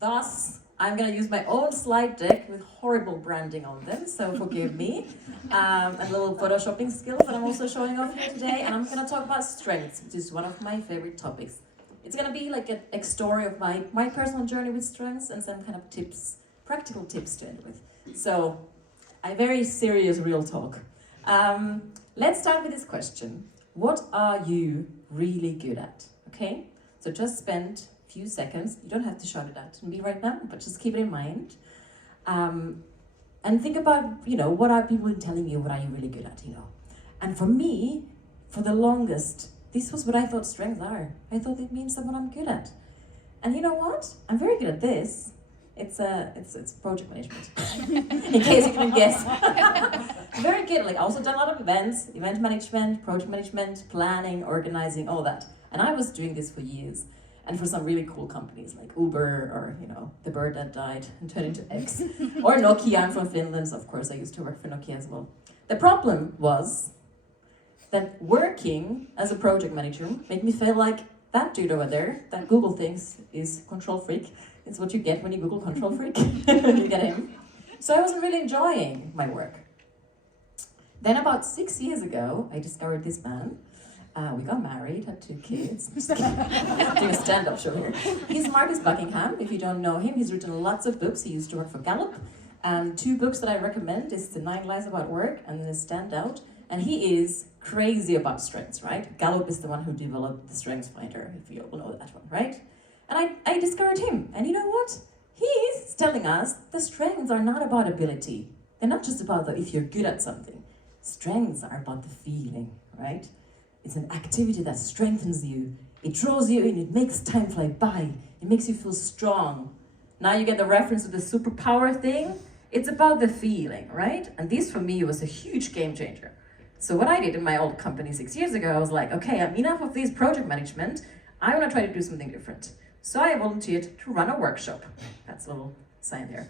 Thus, I'm going to use my own slide deck with horrible branding on them, so forgive me. And little photoshopping skills that I'm also showing off here today. And I'm going to talk about strengths, which is one of my favorite topics. It's going to be like a story of my personal journey with strengths and some kind of tips, practical tips to end with. So, a very serious real talk. Let's start with this question. What are you really good at? Okay? So just spend a few seconds. You don't have to shout it out to me right now, but just keep it in mind. And think about, what are people telling you, what are you really good at, And for me, for the longest, this was what I thought strengths are. I thought it means that what I'm good at. And you know what? I'm very good at this. It's project management, in case you couldn't guess. Very good. Like, I also done a lot of events, event management, project management, planning, organizing, all that. And I was doing this for years, and for some really cool companies like Uber, or the bird that died and turned into X, or Nokia. I'm from Finland, so of course I used to work for Nokia as well. The problem was that working as a project manager made me feel like that dude over there, that Google thinks is control freak. It's what you get when you Google control freak. You get him. So I wasn't really enjoying my work. Then about 6 years ago, I discovered this man. We got married, had 2 kids. Doing a stand-up show here. He's Marcus Buckingham. If you don't know him, he's written lots of books. He used to work for Gallup. 2 books that I recommend is The 9 Lies About Work and The Standout. And he is crazy about strengths, right? Gallup is the one who developed the Strengths Finder, if you all know that one, right? And I discovered him. And you know what? He's telling us the strengths are not about ability. They're not just about if you're good at something. Strengths are about the feeling, right? It's an activity that strengthens you. It draws you in, it makes time fly by. It makes you feel strong. Now you get the reference to the superpower thing. It's about the feeling, right? And this for me was a huge game changer. So what I did in my old company 6 years ago, I was like, okay, I'm enough of this project management. I want to try to do something different. So I volunteered to run a workshop. That's a little sign there.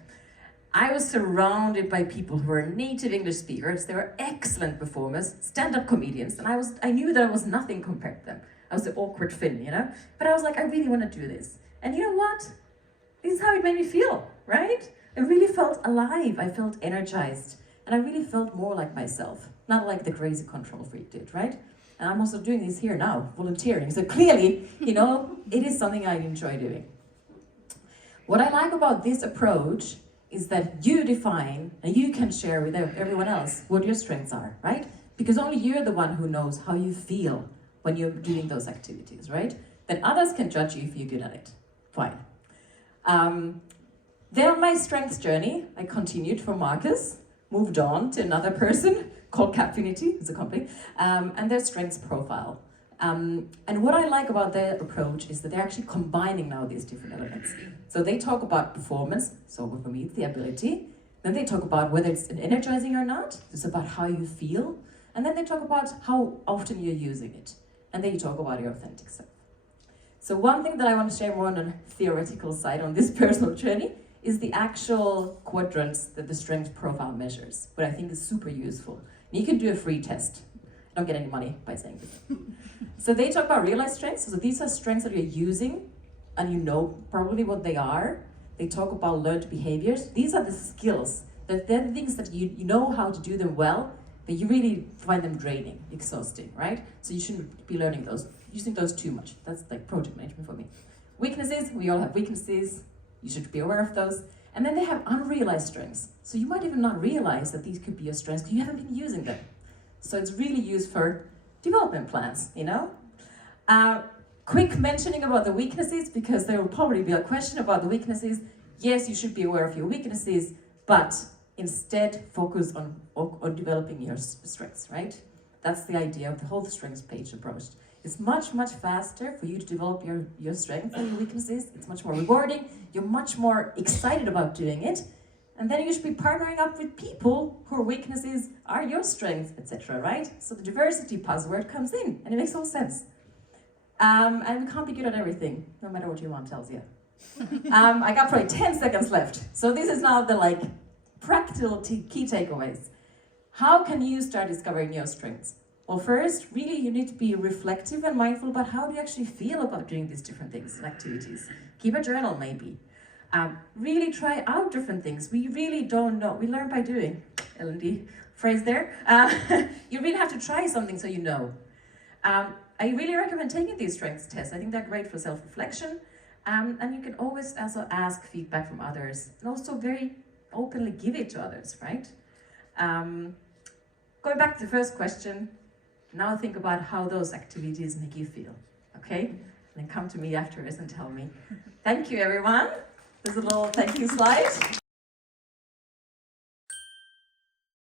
I was surrounded by people who were native English speakers. They were excellent performers, stand-up comedians, and I knew that I was nothing compared to them. I was the awkward Finn, But I was like, I really want to do this. And you know what? This is how it made me feel, right? I really felt alive. I felt energized. And I really felt more like myself, not like the crazy control freak did, right? And I'm also doing this here now, volunteering. So clearly, it is something I enjoy doing. What I like about this approach is that you define and you can share with everyone else what your strengths are, right? Because only you're the one who knows how you feel when you're doing those activities, right? Then others can judge you if you're good at it. Fine. Then on my strengths journey, I continued for Marcus, moved on to another person called Capfinity, it's a company, and their strengths profile. And what I like about their approach is that they're actually combining now these different elements. So they talk about performance, so for me it's the ability. Then they talk about whether it's energizing or not, it's about how you feel. And then they talk about how often you're using it. And then you talk about your authentic self. So one thing that I want to share more on a theoretical side on this personal journey is the actual quadrants that the strength profile measures, what I think is super useful. And you can do a free test. I don't get any money by saying this. So they talk about realized strengths. So these are strengths that you're using and you know probably what they are. They talk about learned behaviors. These are the skills. They're the things that you know how to do them well, but you really find them draining, exhausting, right? So you shouldn't be using those too much. That's like project management for me. Weaknesses, we all have weaknesses. You should be aware of those. And then they have unrealized strengths. So you might even not realize that these could be your strengths because you haven't been using them. So it's really used for development plans, Quick mentioning about the weaknesses, because there will probably be a question about the weaknesses. Yes, you should be aware of your weaknesses, but instead focus on developing your strengths, right? That's the idea of the whole strengths page approach. It's much, much faster for you to develop your strengths and your weaknesses. It's much more rewarding. You're much more excited about doing it. And then you should be partnering up with people whose weaknesses are your strengths, etc., right? So the diversity buzzword comes in, and it makes all sense. And we can't be good at everything, no matter what your mom tells you. I got probably 10 seconds left. So this is now the practical key takeaways. How can you start discovering your strengths? Well, first, really you need to be reflective and mindful about how do you actually feel about doing these different things and activities. Keep a journal, maybe. Really try out different things. We really don't know. We learn by doing. L&D phrase there. You really have to try something so you know. I really recommend taking these strengths tests. I think they're great for self-reflection. And you can always also ask feedback from others and also very openly give it to others, right? Going back to the first question, now think about how those activities make you feel, okay? And then come to me afterwards and tell me. Thank you, everyone. There's a little thank you slide.